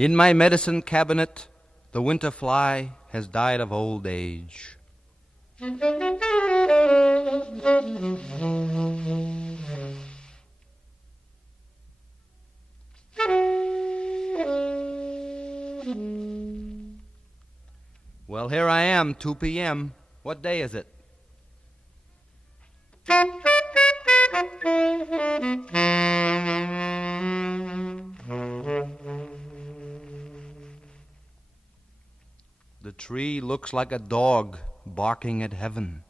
In my medicine cabinet, the winter fly has died of old age. Well, here I am, 2 p.m. What day is it? The tree looks like a dog barking at heaven.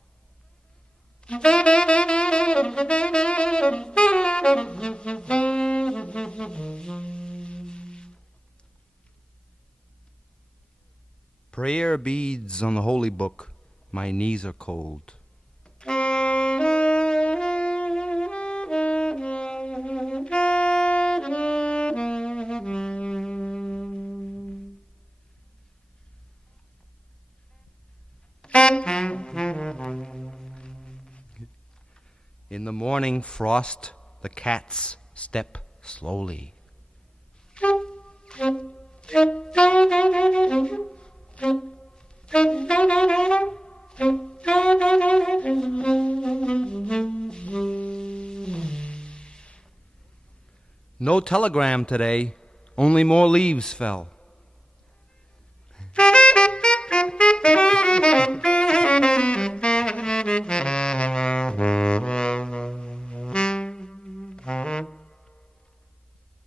Prayer beads on the holy book. My knees are cold. In the morning frost, the cats step slowly. No telegram today, only more leaves fell.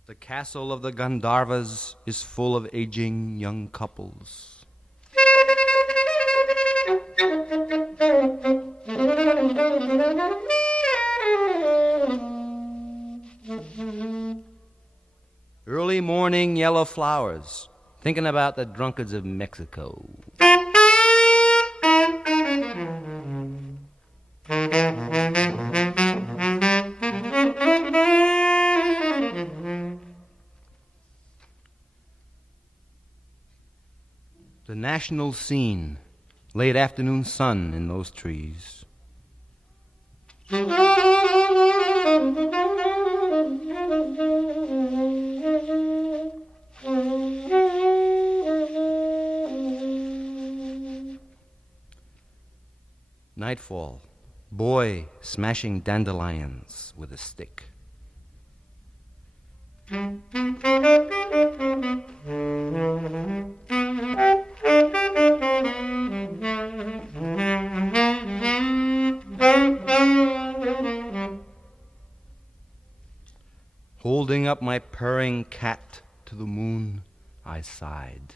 The castle of the Gandharvas is full of aging young couples. Early morning yellow flowers, thinking about the drunkards of Mexico. The national scene, late afternoon sun in those trees. Nightfall, boy smashing dandelions with a stick. Holding up my purring cat to the moon, I sighed.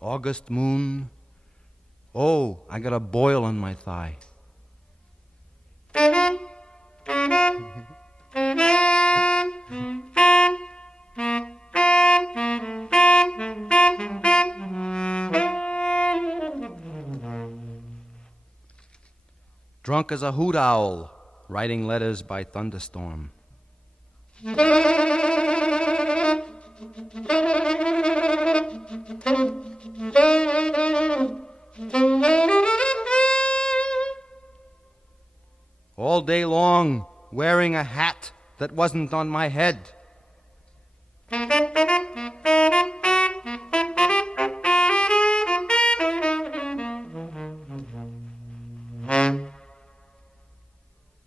August moon, oh, I got a boil on my thigh. Drunk as a hoot owl, writing letters by thunderstorm. All day long, wearing a hat that wasn't on my head.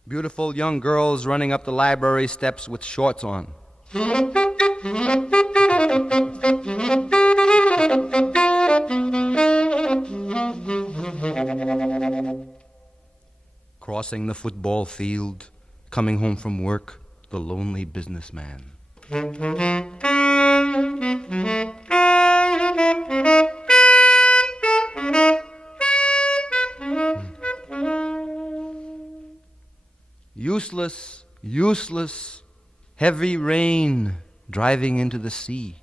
Beautiful young girls running up the library steps with shorts on. Crossing the football field, coming home from work, the lonely businessman. Useless, useless, heavy rain driving into the sea.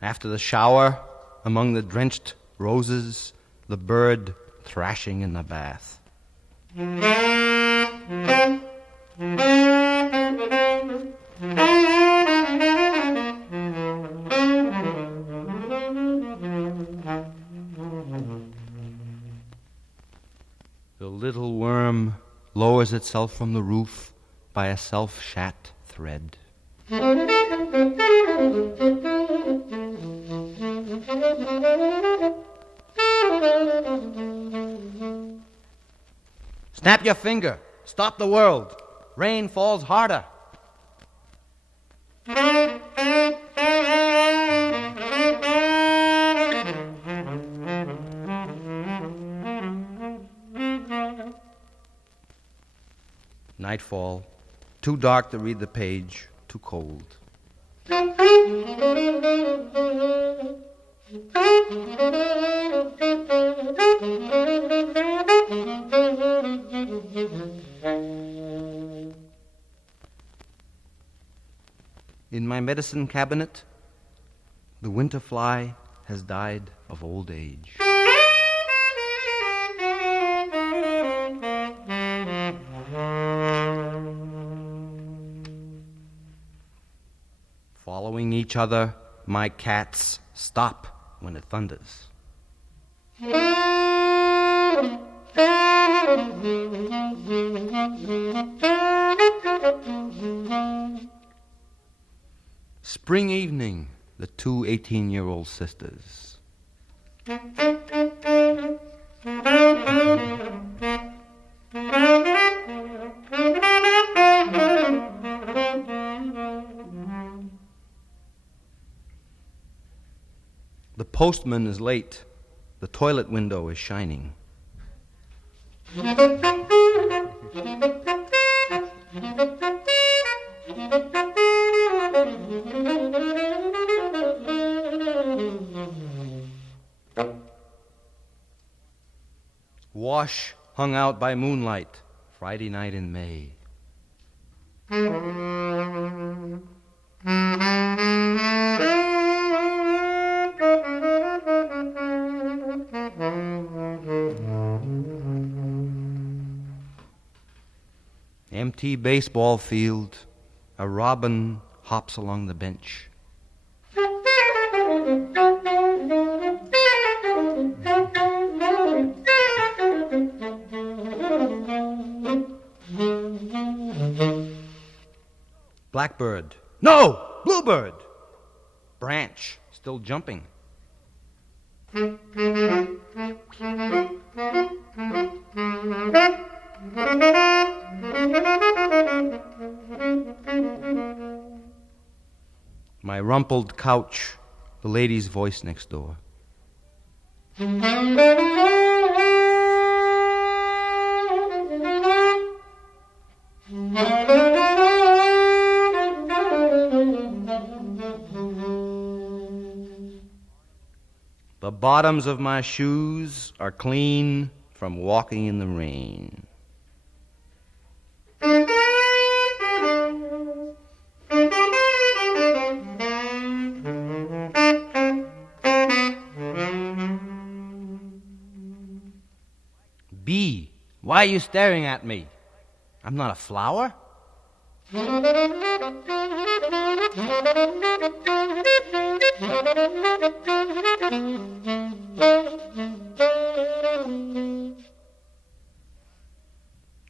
After the shower, among the drenched roses, the bird thrashing in the bath. The little worm lowers itself from the roof by a self-shat thread. Snap your finger. Stop the world. Rain falls harder. Nightfall. Too dark to read the page. Too cold. In my medicine cabinet, the winter fly has died of old age. Following each other, my cats stop when it thunders. Spring evening, the two 18-year-old sisters. The postman is late. The toilet window is shining. Wash hung out by moonlight, Friday night in May. Empty baseball field, a robin hops along the bench. Blackbird. No! Bluebird! Branch, still jumping. My rumpled couch, the lady's voice next door. The bottoms of my shoes are clean from walking in the rain. Bee, why are you staring at me? I'm not a flower.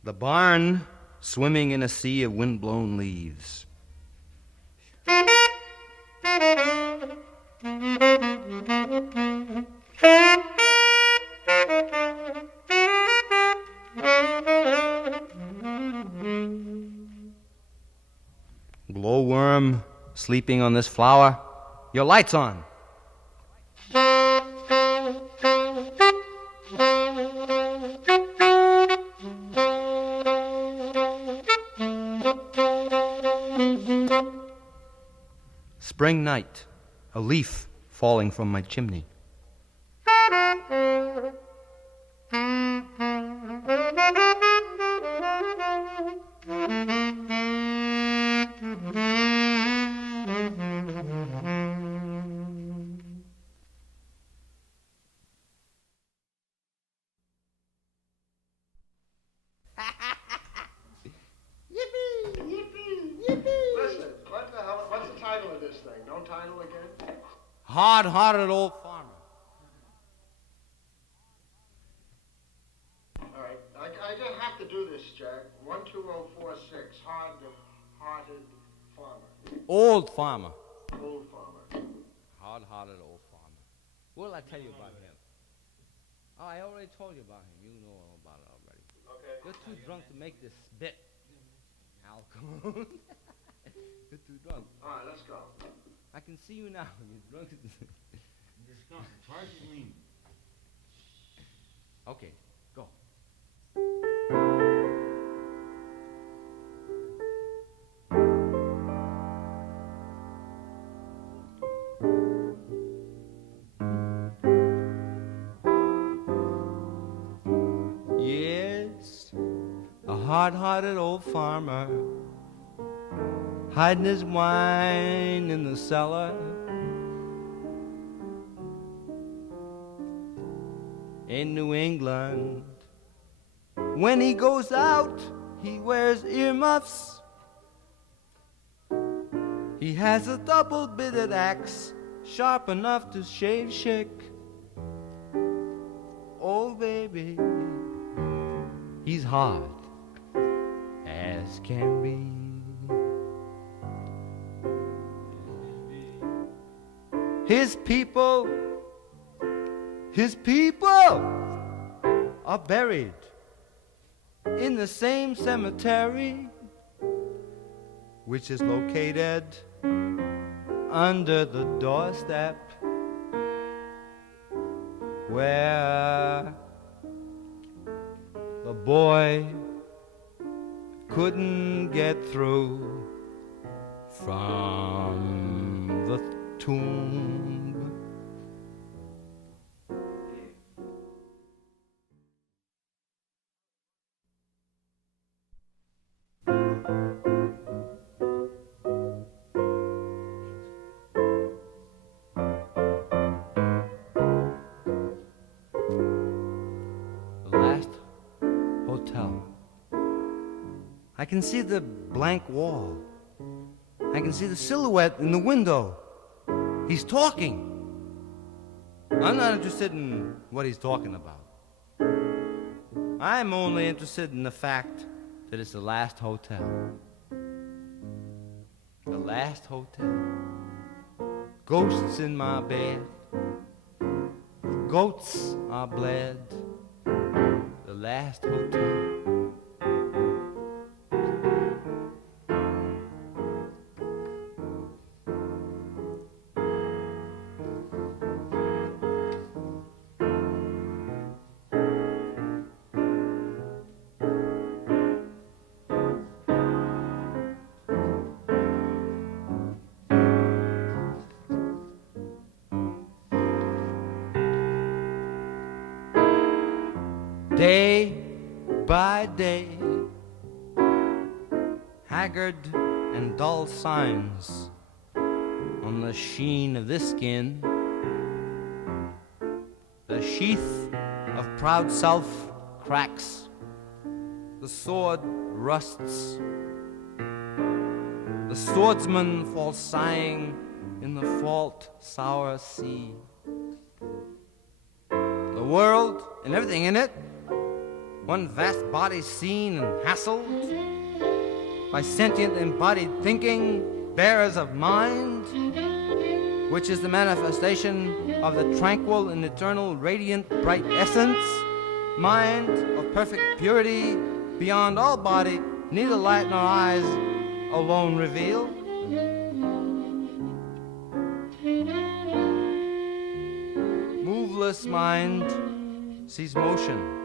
The barn swimming in a sea of wind-blown leaves. Glowworm sleeping on this flower. Your light's on. Spring night, a leaf falling from my chimney. hard-hearted old farmer. All right, I just have to do this, Jack. 12046, hard-hearted farmer. Old farmer. Old farmer. Hard-hearted old farmer. What did I tell you about him? Oh, I already told you about him. You know all about it already. Okay. You're too drunk to make this bit. Alcohol. You're too drunk. All right, let's go. I can see you now. You're drunk. Just go. Try to lean. Okay, go. Yes, a hard-hearted old farmer hiding his wine in the cellar. In New England, when he goes out, he wears earmuffs. He has a double-bitted axe, sharp enough to shave chick. Oh, baby, he's hard as can be. His people are buried in the same cemetery, which is located under the doorstep where the boy couldn't get through from the tomb. I can see the blank wall. I can see the silhouette in the window. He's talking. I'm not interested in what he's talking about. I'm only interested in the fact that it's the last hotel. The last hotel. Ghosts in my bed. Goats are bled. The last hotel. Day by day, haggard and dull signs on the sheen of this skin. The sheath of proud self cracks. The sword rusts. The swordsman falls sighing in the fault-sour sea. The world and everything in it, one vast body seen and hassled by sentient embodied thinking, bearers of mind, which is the manifestation of the tranquil and eternal radiant bright essence, mind of perfect purity beyond all body, neither light nor eyes alone reveal. Moveless mind sees motion.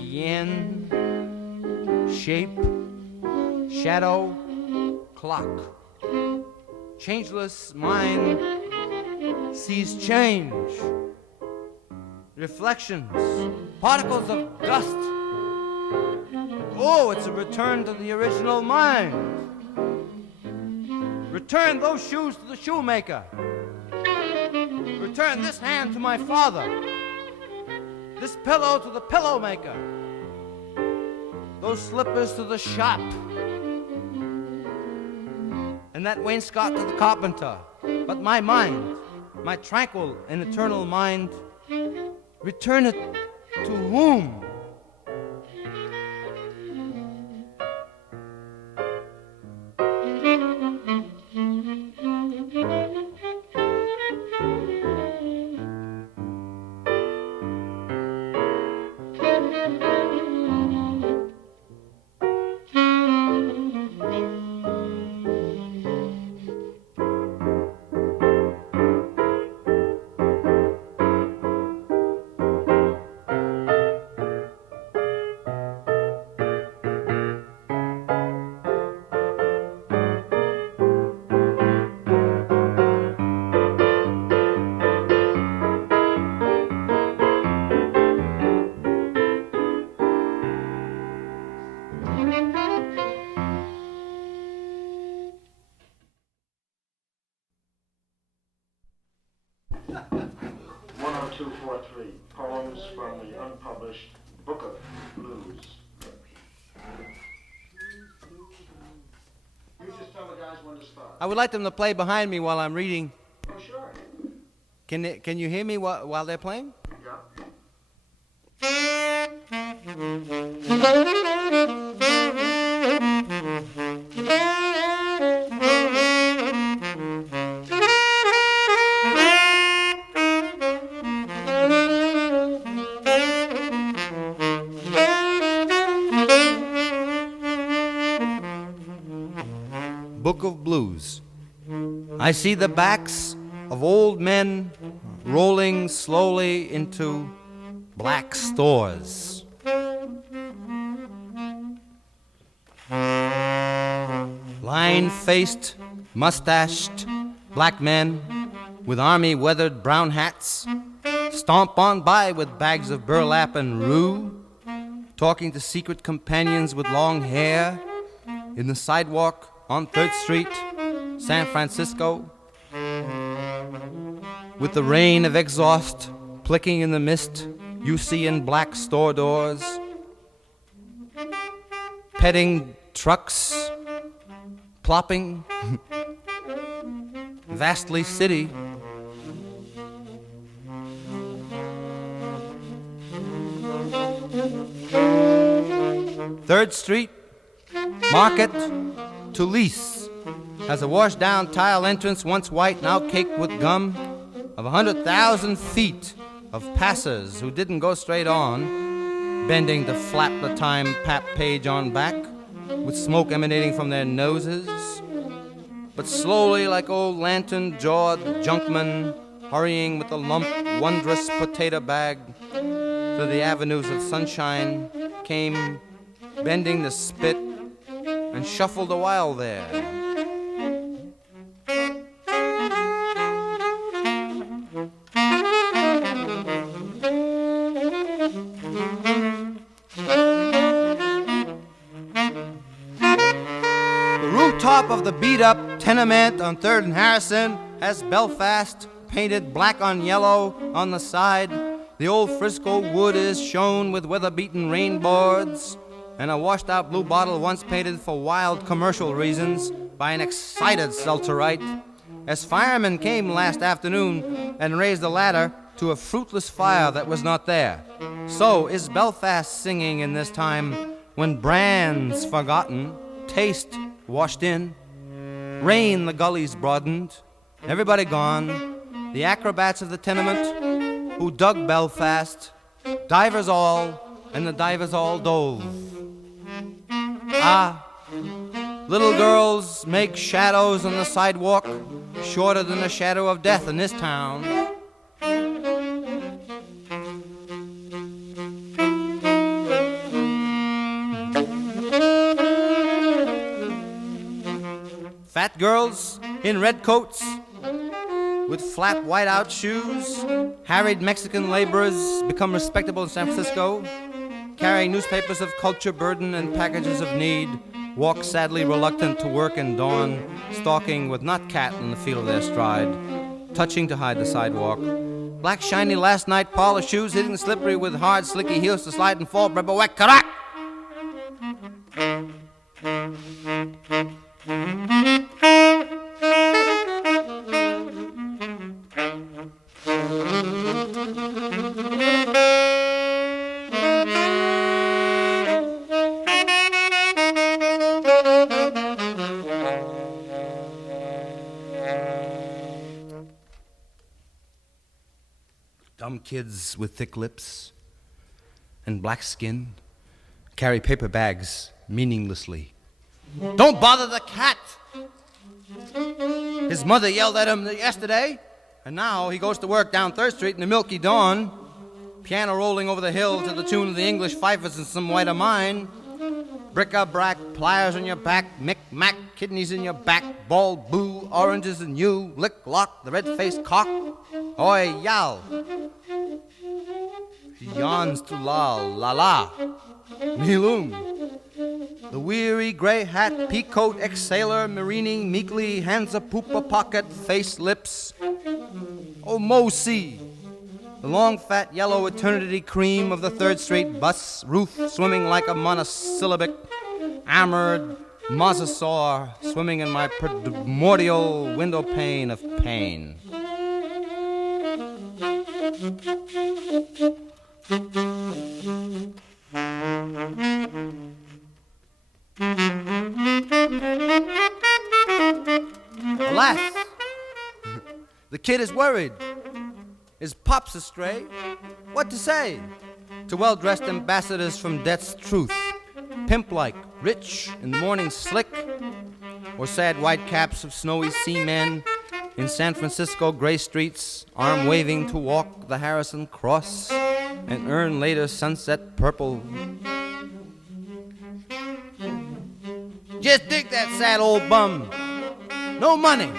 Yin, shape, shadow, clock. Changeless mind sees change. Reflections, particles of dust. Oh, it's a return to the original mind. Return those shoes to the shoemaker. Return this hand to my father. This pillow to the pillow maker. Those slippers to the shop. And that wainscot to the carpenter. But my mind, my tranquil and eternal mind, return it to whom? Poems from the Unpublished Book of Blues. You just tell the guys when to start. I would like them to play behind me while I'm reading. Oh, sure. Can you hear me while they're playing? Book of Blues. I see the backs of old men rolling slowly into black stores. Line-faced, mustached black men with army-weathered brown hats stomp on by with bags of burlap and rue, talking to secret companions with long hair in the sidewalk on 3rd Street, San Francisco, with the rain of exhaust flicking in the mist you see in black store doors, petting trucks, plopping, vastly city. Third Street, Market to lease, has a washed-down tile entrance once white, now caked with gum, of 100,000 feet of passers who didn't go straight on, bending to flap the time pap page on back, with smoke emanating from their noses, but slowly like old lantern-jawed junkmen hurrying with a lump wondrous potato bag through the avenues of sunshine, came bending the spit and shuffled a while there. The rooftop of the beat-up tenement on 3rd and Harrison has Belfast painted black on yellow on the side. The old Frisco wood is shown with weather-beaten rainboards, and a washed-out blue bottle once painted for wild commercial reasons by an excited seltzerite, as firemen came last afternoon and raised a ladder to a fruitless fire that was not there. So is Belfast singing in this time, when brands forgotten, taste washed in, rain the gullies broadened, everybody gone, the acrobats of the tenement who dug Belfast, divers all, and the divers all dove. Ah, little girls make shadows on the sidewalk shorter than the shadow of death in this town. Fat girls in red coats with flap whiteout shoes, harried Mexican laborers become respectable in San Francisco, carrying newspapers of culture burden and packages of need, walk sadly reluctant to work and dawn, stalking with not cat in the feel of their stride, touching to hide the sidewalk. Black shiny last night parlor shoes hitting the slippery with hard slicky heels to slide and fall, whack carack! Some kids with thick lips and black skin carry paper bags meaninglessly. Don't bother the cat! His mother yelled at him yesterday, and now he goes to work down 3rd Street in the milky dawn, piano rolling over the hill to the tune of the English fifers and some white of mine. Bric-a-brac, pliers on your back, mick-mack, kidneys in your back, ball, boo, oranges and you, lick-lock, the red-faced cock. Oi, yow. He yawns to lal, la-la, Nilung. The weary gray hat, peacoat, ex-sailor, marining meekly, hands a poopa pocket, face, lips. Oh, Mosi. The long, fat, yellow eternity cream of the 3rd Street bus, roof swimming like a monosyllabic, armored mosasaur swimming in my primordial window pane of pain. Alas, the kid is worried. His pop's astray. What to say to well-dressed ambassadors from death's truth? Pimp-like, rich, in the morning slick, or sad white caps of snowy seamen in San Francisco gray streets, arm waving to walk the Harrison Cross and earn later sunset purple. Just dig that sad old bum. No money,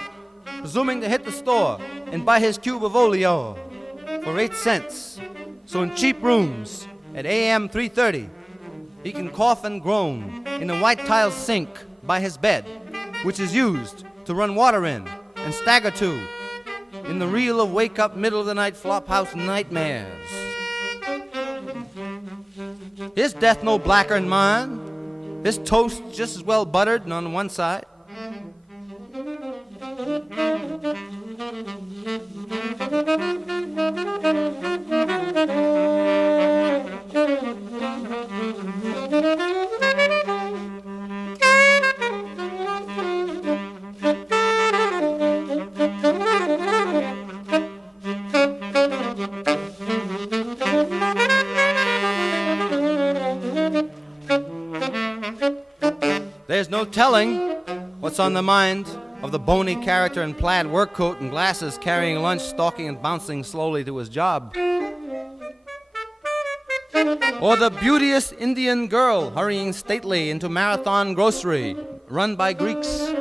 presuming to hit the store and buy his cube of oleo for 8 cents. So in cheap rooms at AM 3:30, he can cough and groan in a white tile sink by his bed, which is used to run water in and stagger to in the reel of wake-up middle-of-the-night flophouse nightmares. His death no blacker than mine. His toast just as well buttered on one side. There's no telling what's on the mind of the bony character in plaid work coat and glasses carrying lunch, stalking and bouncing slowly to his job. Or the beauteous Indian girl hurrying stately into Marathon Grocery, run by Greeks,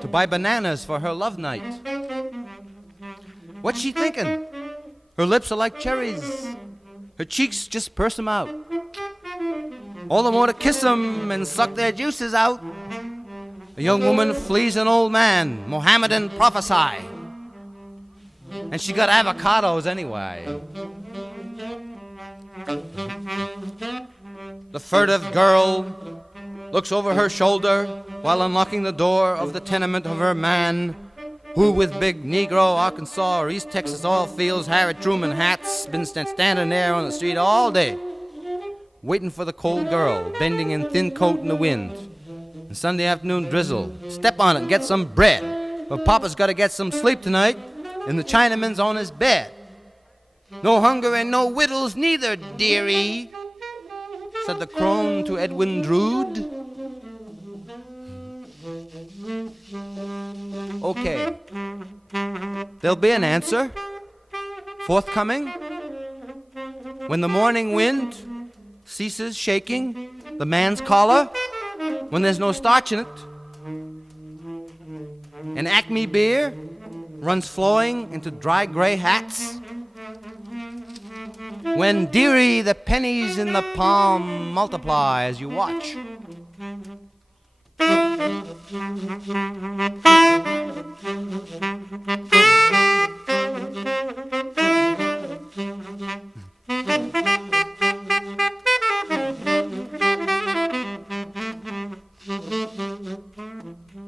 to buy bananas for her love night. What's she thinking? Her lips are like cherries. Her cheeks just purse 'em out. All the more to kiss 'em and suck their juices out. A young woman flees an old man, Mohammedan prophesy. And she got avocados anyway. The furtive girl looks over her shoulder while unlocking the door of the tenement of her man, who with big Negro, Arkansas, or East Texas oil fields, Harry Truman hats, been standing there on the street all day, waiting for the cold girl, bending in thin coat in the wind. And Sunday afternoon drizzle. Step on it and get some bread. But Papa's got to get some sleep tonight, and the Chinaman's on his bed. No hunger and no whittles neither, dearie, said the crone to Edwin Drood. Okay, there'll be an answer, forthcoming, when the morning wind ceases shaking the man's collar, when there's no starch in it, and Acme beer runs flowing into dry gray hats, when, dearie, the pennies in the palm multiply as you watch.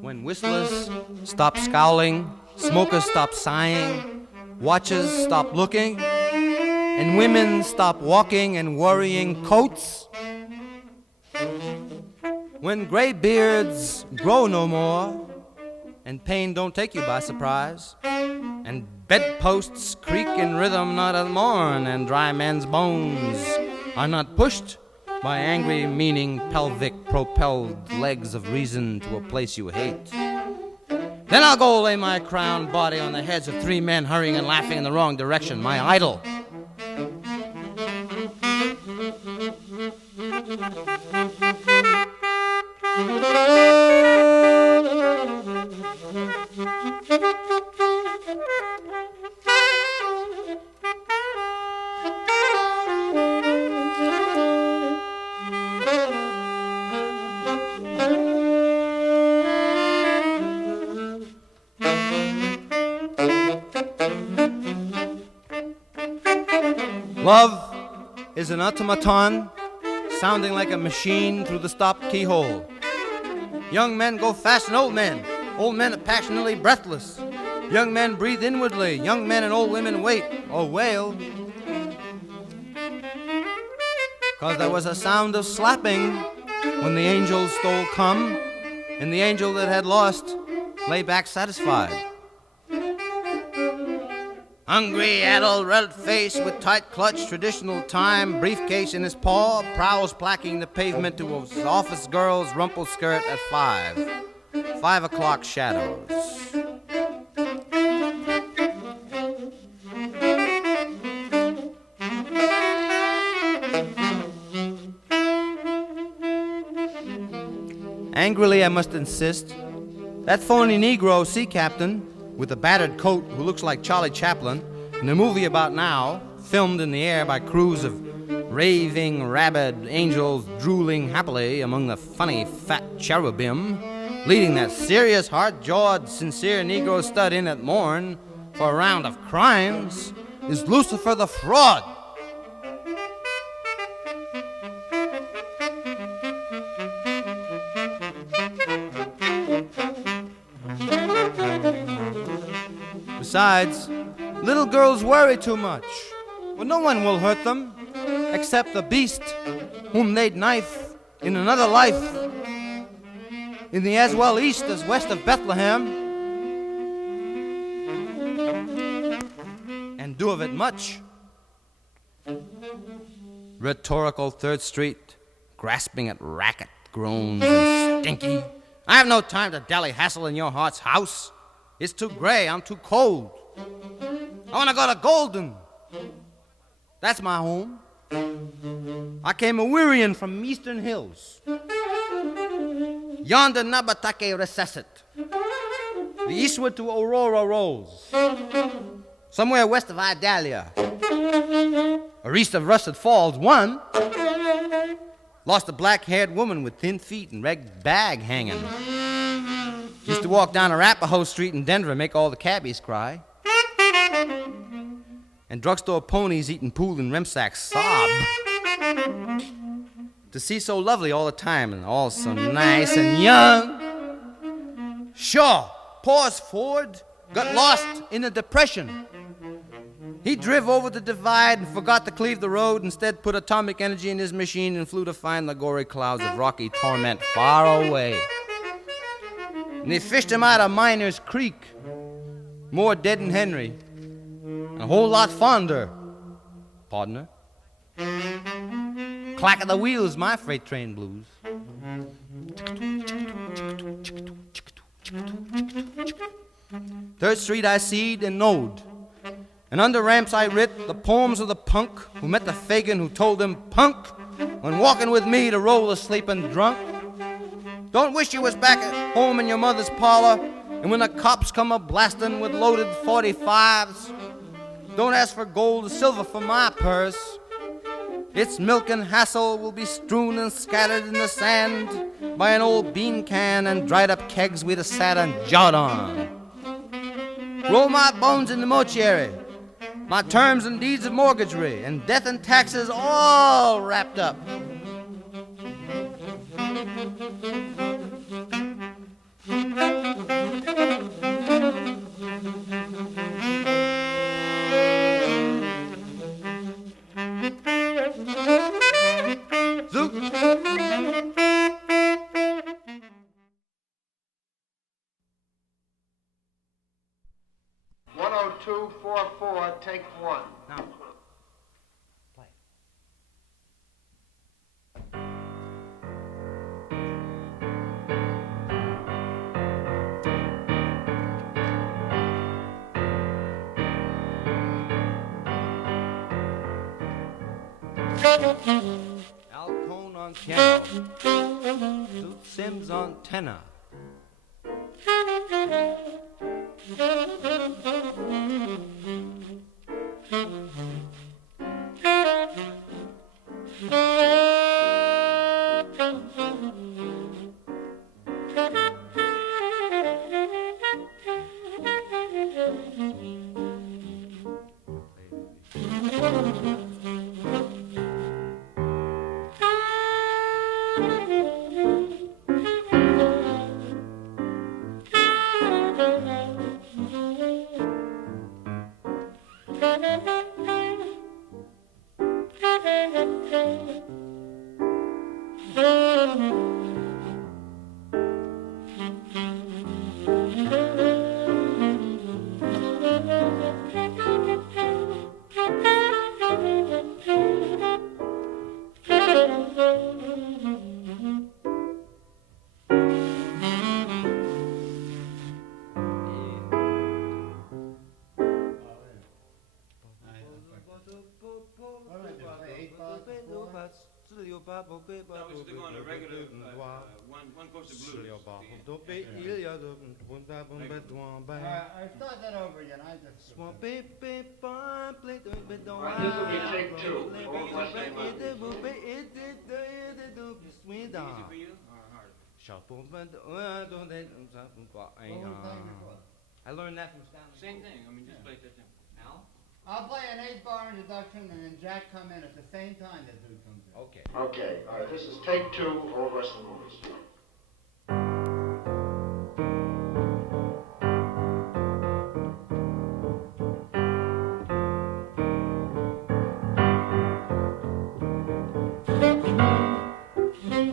When whistlers stop scowling, smokers stop sighing, watchers stop looking, and women stop walking and worrying coats. When gray beards grow no more, and pain don't take you by surprise, and bedposts creak in rhythm not at morn, and dry men's bones are not pushed by angry, meaning, pelvic-propelled legs of reason to a place you hate. Then I'll go lay my crowned body on the heads of 3 men hurrying and laughing in the wrong direction, my idol. Love is an automaton sounding like a machine through the stopped keyhole. Young men go fast and old men are passionately breathless. Young men breathe inwardly, young men and old women wait or wail. 'Cause there was a sound of slapping when the angel stole cum, and the angel that had lost lay back satisfied. Hungry, addled, red face with tight clutch, traditional time, briefcase in his paw, prowls placking the pavement to his office girl's rumpled skirt at 5. 5 o'clock shadows. Angrily, I must insist, that phony Negro sea captain with a battered coat who looks like Charlie Chaplin in a movie about now, filmed in the air by crews of raving, rabid angels drooling happily among the funny fat cherubim, leading that serious, hard-jawed, sincere Negro stud in at morn for a round of crimes, is Lucifer the fraud. Besides, little girls worry too much, but no one will hurt them except the beast whom they'd knife in another life in the as well east as west of Bethlehem, and do of it much. Rhetorical 3rd Street, grasping at racket groans and stinky. I have no time to dally hassle in your heart's house. It's too gray, I'm too cold. I want to go to Golden. That's my home. I came a-wearying from eastern hills. Yonder Nabatake recessit. The eastward to Aurora rolls. Somewhere west of Idalia. Or east of Russet Falls, one lost a black-haired woman with thin feet and red bag hanging. Used to walk down Arapahoe Street in Denver and make all the cabbies cry. And drugstore ponies eating pool and Remsacks sob. To see so lovely all the time and all so nice and young. Sure, Paws Ford got lost in a depression. He driv over the divide and forgot to cleave the road, instead put atomic energy in his machine and flew to find the gory clouds of rocky torment far away. And they fished him out of Miner's Creek, more dead than Henry, a whole lot fonder, partner. Clack of the wheels, my freight train blues. 3rd Street I seed and knowed, and under ramps I writ the poems of the punk who met the Fagin who told him, punk, when walking with me to roll the sleeping drunk. Don't wish you was back at home in your mother's parlor, and when the cops come a-blasting with loaded 45s, don't ask for gold or silver for my purse. Its milk and hassle will be strewn and scattered in the sand by an old bean can and dried up kegs we'd have sat and jawed on. Roll my bones in the mortuary, my terms and deeds of mortgagery, and death and taxes all wrapped up. Al Cohn on piano, Zoot Sims on tenor. No, we should go on a regular one course of blues. I start that over again. I just. This will be take two. Old Western London. Easy for you or hard? I learned that from Stanley. Same thing. I mean, just play that thing. Al? I'll play an 8-bar introduction and then Jack come in at the same time that Zoot comes in. Okay. Okay, all right, this is take two, Old Western Movies.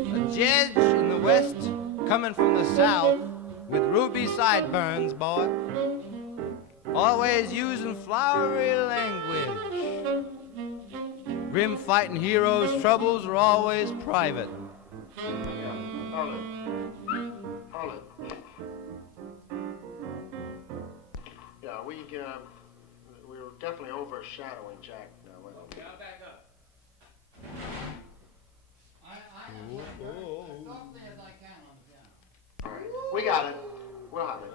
A judge in the West, coming from the South, with ruby sideburns, boy. Always using flowery language. Grim fighting heroes' troubles are always private. Hold it. Hold it. Yeah, we were definitely overshadowing Jack now. Okay, I'll back up. I can play as softly as I can on the piano. All right, Oh. we got it. We'll have it.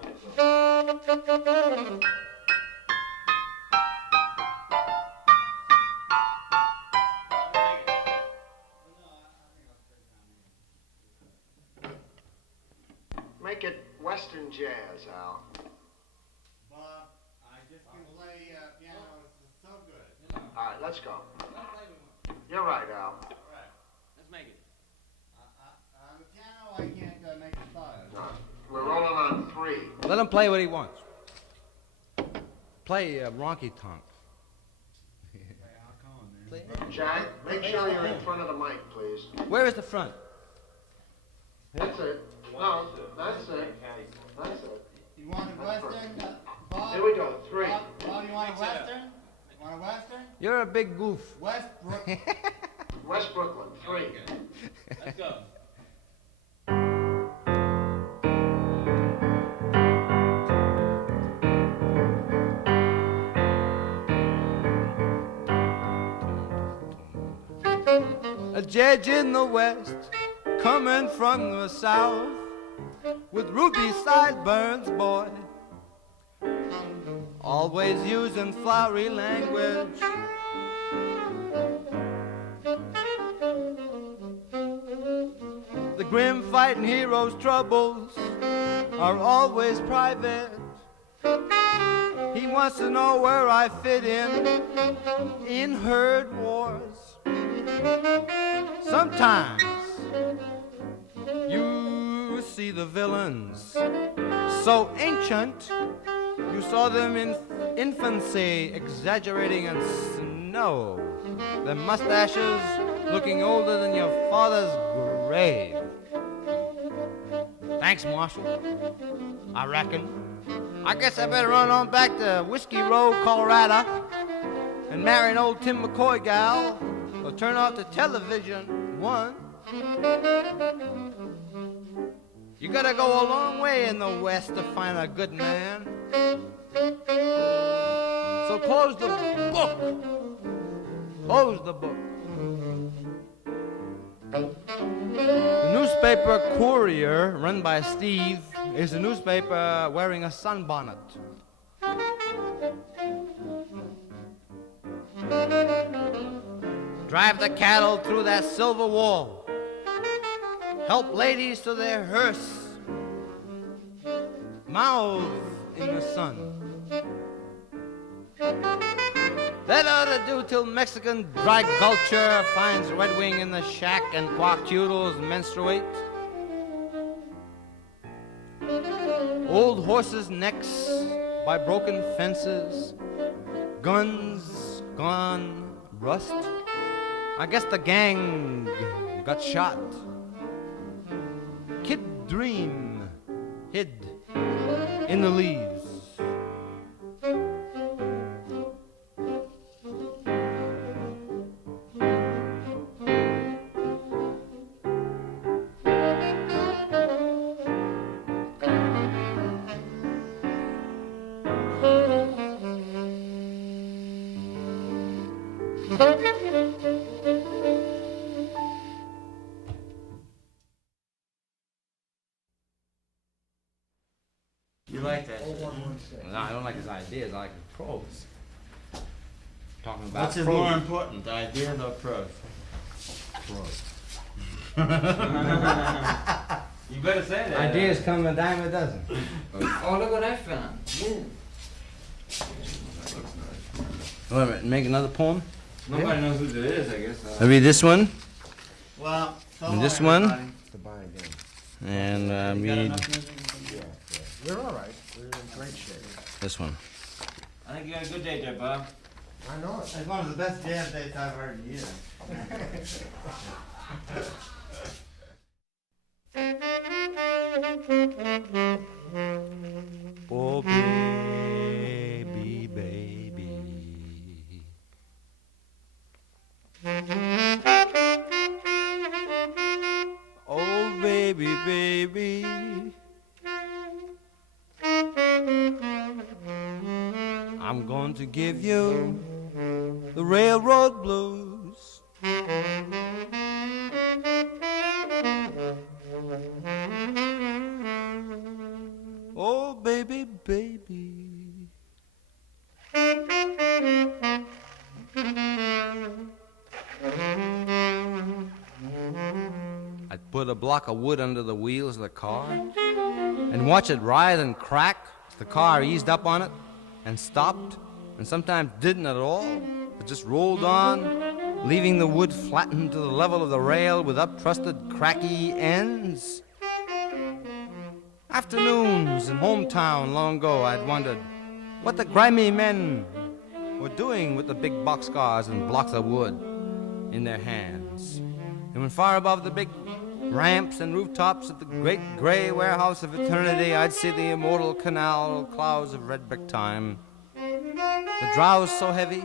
Make it Western jazz, Al. Bob, I just can play piano. It's so good. All right, let's go. You're right, Al. Right. Let's make it. On the piano, I can't make a style. No, we're rolling on 3. Let him play what he wants. Play Ronky Tonk. Jack, make sure you're in front of the mic, please. Where is the front? That's it. No, that's it. That's it. You want a Western, Bob? Here we go. 3. Bob, you want a Western? You want a Western? You're a big goof. Westbrook. West Brooklyn. 3. Let's go. A judge in the West, coming from the South, with ruby sideburns, boy. Always using flowery language. The grim fighting hero's troubles are always private. He wants to know where I fit in herd wars. Sometimes you see the villains so ancient you saw them in infancy, exaggerating in snow, their mustaches looking older than your father's grave. Thanks, Marshal. I reckon. I guess I better run on back to Whiskey Row, Colorado, and marry an old Tim McCoy gal, or turn off the television. One. You gotta go a long way in the West to find a good man. So close the book. Close the book. The newspaper Courier, run by Steve, is a newspaper wearing a sunbonnet. Drive the cattle through that silver wall. Help ladies to their hearse. Mouth in the sun. That ought to do till Mexican dry culture finds Red Wing in the shack and quack-toodles menstruate. Old horses' necks by broken fences. Guns gone rust. I guess the gang got shot. Kid Dream hid in the leaves. You like that? 0116. No, I don't like his ideas, I like his prose. Talking about What's prose. more important, the ideas or prose? Prose. You better say that. Ideas come a dime a dozen. Oh, look what I found. Yeah. Wait a minute, make another poem? Nobody knows who it is, I guess. I'll read this one, Well, so And long, this one? everybody. To buy again. and You got read enough music? We're all right. We're in great shape. this one. I think you had a good day there, Bob. I know it. It's one of the best jazz dates I've heard in years. Oh, baby, baby. Oh, baby, baby. I'm going to give you the railroad blues. Oh, baby, baby. I'd put a block of wood under the wheels of the car and watch it writhe and crack. The car eased up on it and stopped, and sometimes didn't at all, but just rolled on, leaving the wood flattened to the level of the rail with up-thrusted, cracky ends. Afternoons in hometown long ago, I'd wondered what the grimy men were doing with the big boxcars and blocks of wood in their hands. And when far above the big ramps and rooftops of the great gray warehouse of eternity, I'd see the immortal canal clouds of red brick time. The drowse so heavy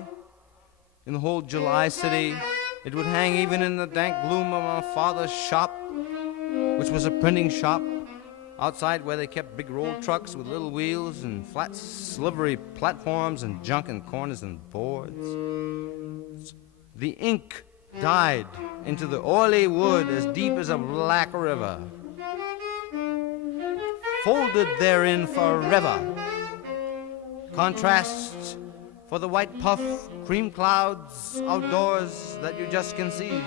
in the whole July city, it would hang even in the dank gloom of my father's shop, which was a printing shop, outside where they kept big roll trucks with little wheels and flat slivery platforms and junk in corners and boards. The ink died into the oily wood as deep as a black river, folded therein forever. Contrasts for the white puff cream clouds outdoors that you just can see,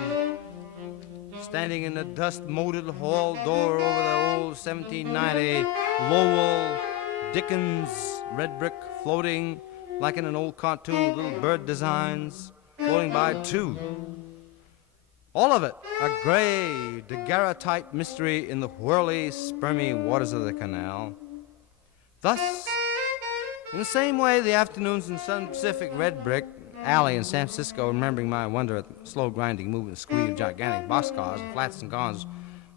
standing in the dust-molded hall door over the old 1790 Lowell Dickens red brick floating like in an old cartoon with little bird designs floating by too. All of it a gray, daguerreotype mystery in the whirly, spermy waters of the canal. Thus, in the same way, the afternoons in Sun Pacific red brick alley in San Francisco, remembering my wonder at the slow grinding movement and squeal of gigantic boxcars and flats and cars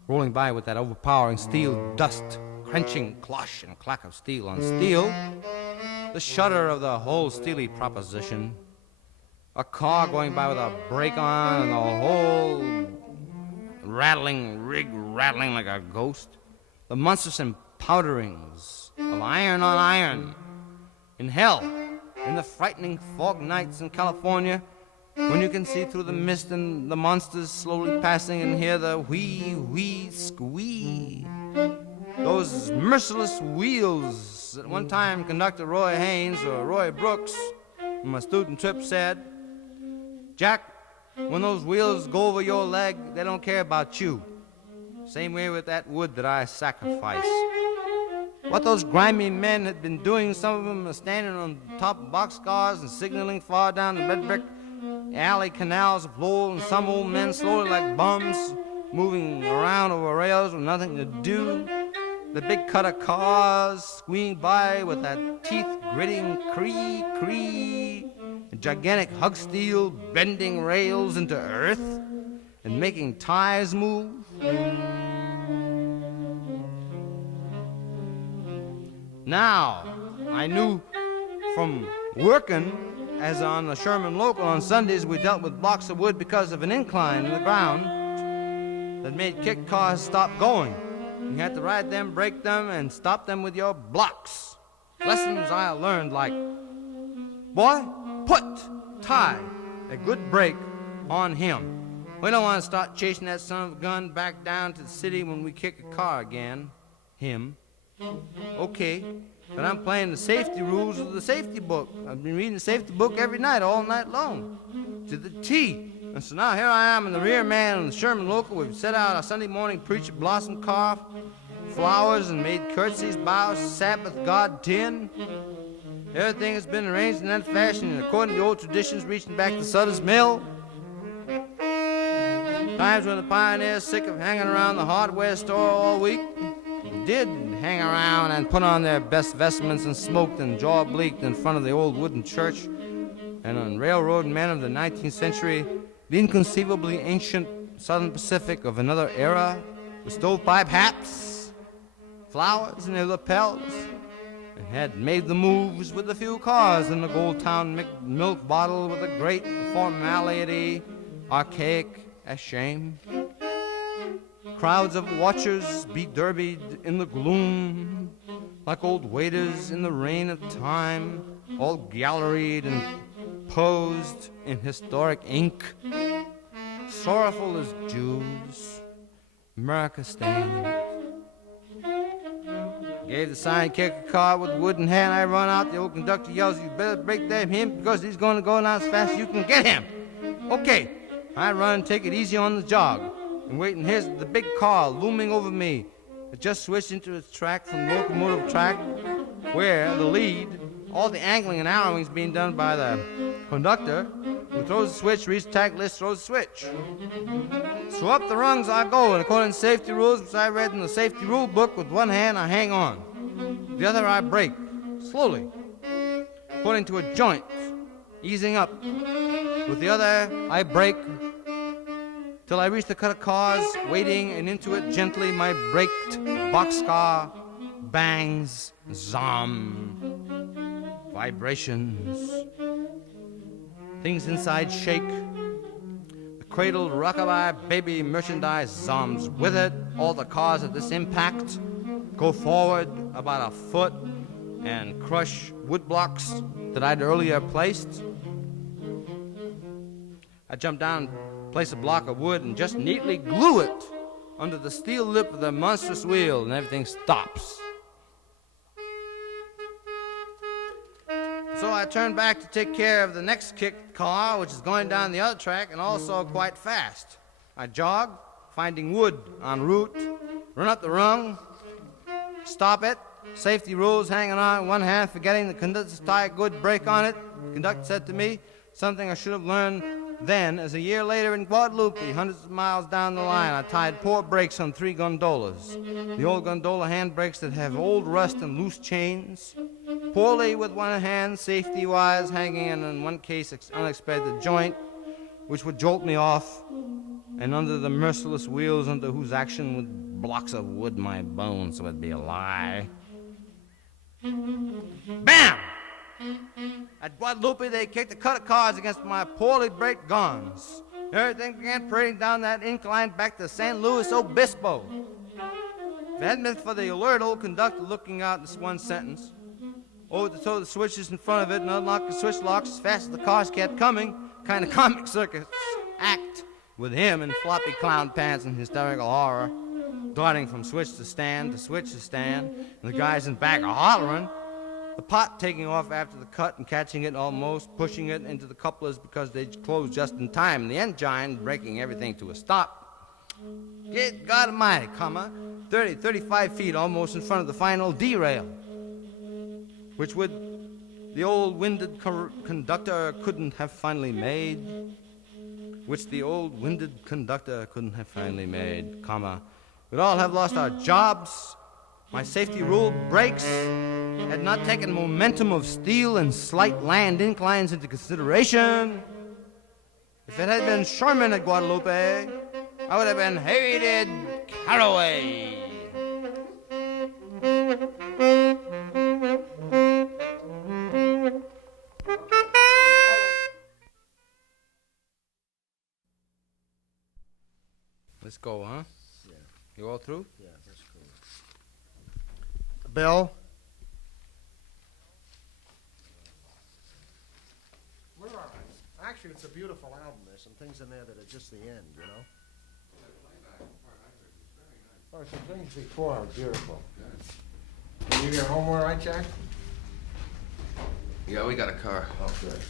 rolling by with that overpowering steel dust, crunching closh and clack of steel on steel, the shudder of the whole steely proposition, a car going by with a brake on and the whole rig rattling like a ghost, the monstrous empowderings of iron on iron. In hell, in the frightening fog nights in California, when you can see through the mist and the monsters slowly passing and hear the whee, whee, squee. Those merciless wheels. At one time, conductor Roy Haynes or Roy Brooks on my student trip said, Jack, when those wheels go over your leg, they don't care about you. Same way with that wood that I sacrifice. What those grimy men had been doing, some of them are standing on top of boxcars and signaling far down the red brick alley canals of Lowell, and some old men slowly like bums moving around over rails with nothing to do. The big cutter cars squealing by with that teeth-gritting cree-cree, and gigantic hug steel bending rails into earth and making tires move. Now, I knew from working as on the Sherman Local on Sundays, we dealt with blocks of wood because of an incline in the ground that made kick cars stop going. You had to ride them, break them, and stop them with your blocks. Lessons I learned like, boy, tie a good brake on him. We don't want to start chasing that son of a gun back down to the city when we kick a car again. Him. Okay, but I'm playing the safety rules of the safety book. I've been reading the safety book every night, all night long, to the T. And so now here I am in the rear man on the Sherman Local. We've set out our Sunday morning preacher blossom carved flowers and made curtsies, bows, Sabbath God 10. Everything has been arranged in that fashion and according to the old traditions reaching back to Sutter's Mill. Times when the pioneers, sick of hanging around the hardware store all week, did hang around and put on their best vestments and smoked and jaw bleaked in front of the old wooden church. And on railroad men of the 19th century, the inconceivably ancient Southern Pacific of another era, with stovepipe hats, flowers in their lapels, and had made the moves with a few cars in the Goldtown milk bottle with a great formality, archaic as shame. Crowds of watchers be-derbied in the gloom, like old waiters in the rain of time, all galleried and posed in historic ink, sorrowful as Jews, America stained. Gave the sign, kick a car with wood in hand. I run out, the old conductor yells, you better break that him because he's going to go now as fast as you can get him. Okay, I run, take it easy on the jog. And wait, and here's the big car looming over me. It just switched into its track from locomotive track, where the lead, all the angling and arrowing is being done by the conductor, who throws the switch, reads the tack list, throws the switch. So up the rungs I go, and according to safety rules, which I read in the safety rule book, with one hand I hang on. The other I brake, slowly, according to a joint, easing up. With the other I brake, till I reach the cut of cars, waiting, and into it gently my braked boxcar bangs, zom, vibrations. Things inside shake. The cradled rockabye baby merchandise zoms with it. All the cars at this impact go forward about a foot and crush wood blocks that I'd earlier placed. I jump down, place a block of wood, and just neatly glue it under the steel lip of the monstrous wheel, and everything stops. So I turn back to take care of the next kicked car, which is going down the other track and also quite fast. I jog, finding wood en route, run up the rung, stop it, safety rules hanging on in one hand, forgetting the conductor's tie a good brake on it. The conductor said to me, something I should have learned then, as a year later in Guadalupe, hundreds of miles down the line, I tied poor brakes on 3 gondolas. The old gondola hand brakes that have old rust and loose chains. Poorly with one hand, safety wires hanging in one case, unexpected joint, which would jolt me off, and under the merciless wheels under whose action with blocks of wood my bones would be a lie. Bam! At Guadalupe, they kicked a cut of cars against my poorly braked guns. Everything began parading down that incline back to San Luis Obispo. If it hadn't been for the alert old conductor looking out this one sentence, to throw the switches in front of it and unlock the switch locks as fast as the cars kept coming, kind of comic circus act with him in floppy clown pants and hysterical horror, darting from switch to stand, and the guys in back are hollering. The pot taking off after the cut and catching it almost, pushing it into the couplers because they closed just in time, and the engine breaking everything to a stop. Good God Almighty, 30, 35 feet almost in front of the final derail, which the old winded conductor couldn't have finally made. We'd all have lost our jobs. My safety rule breaks had not taken momentum of steel and slight land inclines into consideration. If it had been Sherman at Guadalupe, I would have been hated Kerouac. Let's go, huh? Yeah. You all through? Yeah, that's cool. Bill? We're all right. Actually, it's a beautiful album. There's some things in there that are just the end, you know? Oh, some things before are beautiful. Can you get home all right, Jack? Yeah, we got a car. Oh, good.